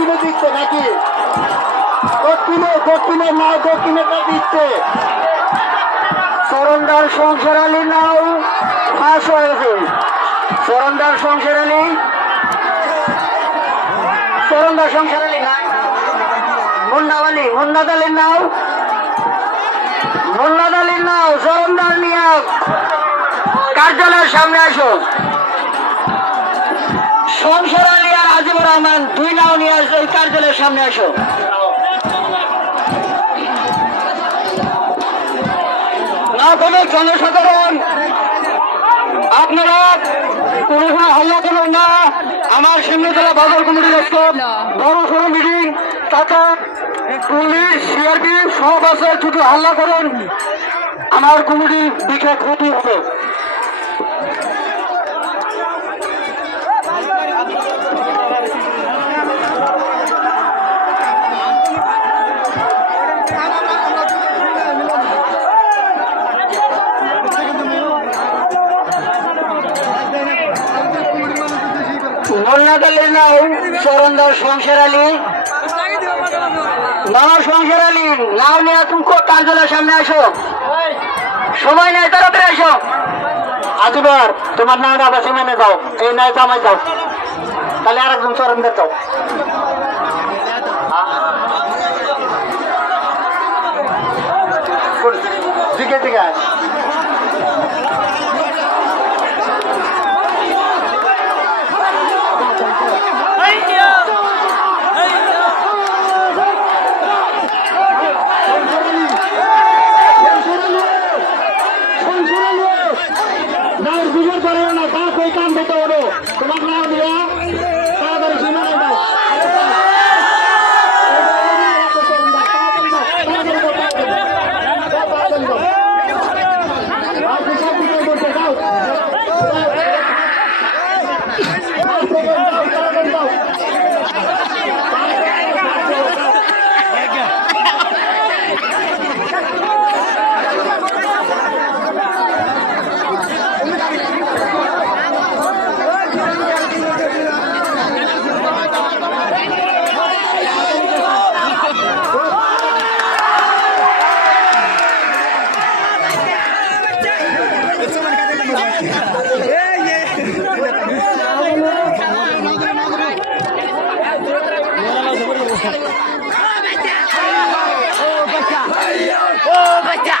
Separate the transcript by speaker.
Speaker 1: দক্ষিণে দিচ্ছে নাকি? দক্ষিণে দক্ষিণে না দক্ষিণেটা দিচ্ছে। সরন্দার সংসার আলী নাও, ফাঁস হয়েছে সরন্দার সংসার আলী সরন্দার সংসার আলী না। নাও। নাও কার্যালয়ের সামনে আসো। সংসার আজিবুর রহমান, দুই নাও নিয়ে আসো, এই কার্যালয়ের সামনে আসো। না কোনো জনসাধারণ, আপনারা কোনো সময় হাল্লা করবেন না। আমার সিংহতলা বাজার কমিটির একটা বড় সড়ো মিটিং, তাতে পুলিশ, সিআরপি সব আছে, যদি হাল্লা করেন, আমার কমিটির দিকে ক্ষতি হবে। মোল্লাদ আলী নাও চরণদার সংসার আলী। নাও সংসার আলী নাও নিয়ে তুমি কার্যালয়ের সামনে আসো? সময় নেই, তাড়াতাড়ি আসো। আজবার তোমার নাম আবার মেনে যাও, এই নাই জামাই যাও। তাহলে আরেকজন চরণদের যাও। দিকে দিকে আয়। থেকে 我不下